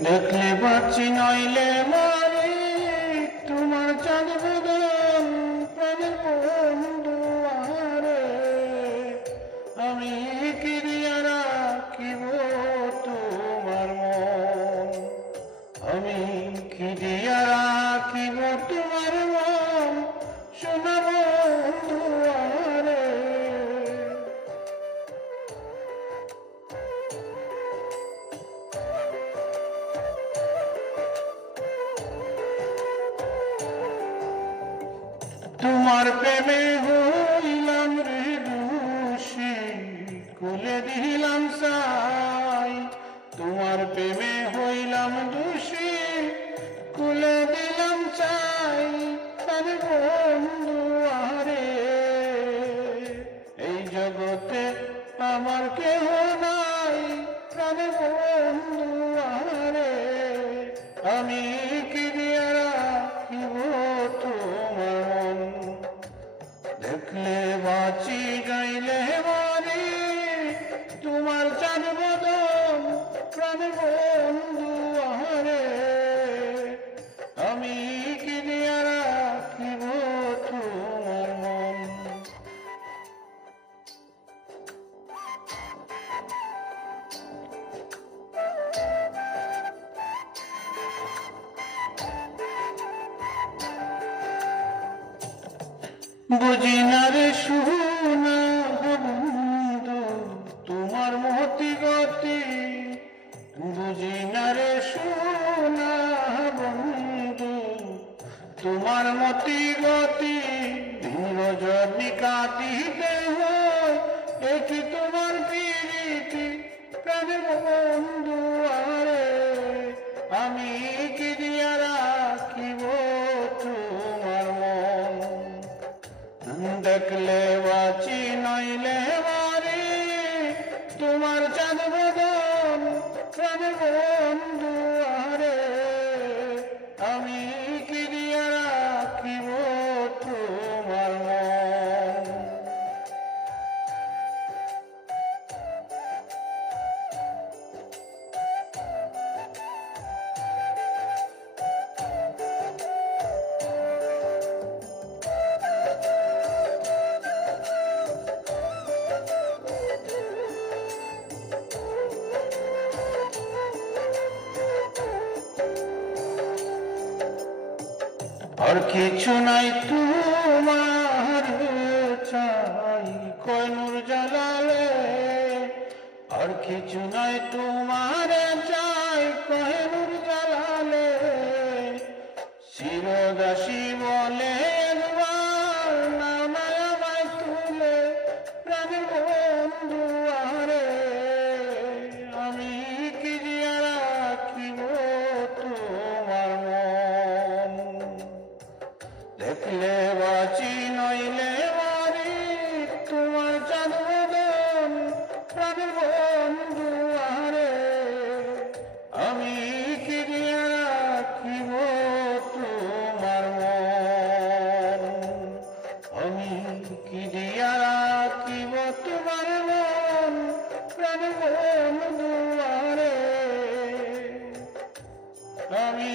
দেখলে বাঁচি নইলে মারি তোমার চাঁদ বদন প্রাণের বন্ধু আরে আমি কি দিয়া রাখিব তোমার মন আমি কি দিয়া রাখিব তোমার মন সোনা বন্ধু আরে তোমার প্রেমে হইলাম রে দোষী খুলে দিলাম সাই তোমার প্রেমে হইলাম দোষী খুলে দিলাম চাই আরে বন্ধু আরে এই জগতে আমার কেহ নাই আরে বন্ধু আরে আমি কি দিয়া রাখিব তোমার মন দেখলে বাঁচি গাইলে মারি তোমার চাঁদ বদন প্রাণ বন্ধু আরে আমি কি দিয়া রাখিব তোমার মন বুঝি না রে সোনা বন্ধু তোমার মতি গতি বুঝি না রে সোনা বন্ধু তোমার মতি গতি রজনী কাটিতে হয় একই তোমার প্রীতি প্রাণের বন্ধু আরে আমি কি দিয়া রাখিব তোমার মন দেখলে বাঁচি নইলে মারি তোমার চাঁদ বদন প্রাণ বন্ধু আরে আমি কি দিয়া রাখিব তোমার মন আর কিছু নাই তোমার চাই কয়নুর জালালে আর কিছু নাই তোমার চাই কয়নুর জালালে চিরদাসী বলে একবার নামায় আমায় তুলে প্রাণের বন্ধু আরে আমি কি দিয়া রাখিব তোমার মন দেখলে বাঁচি নইলে মারি তোমার চাঁদ বদন প্রাণের বন্ধু আরে আমি কি দিয়া রাখিব তোমার মন আমি কি দিয়া রাখিব তোমার মন প্রাণের বন্ধু আরে আমি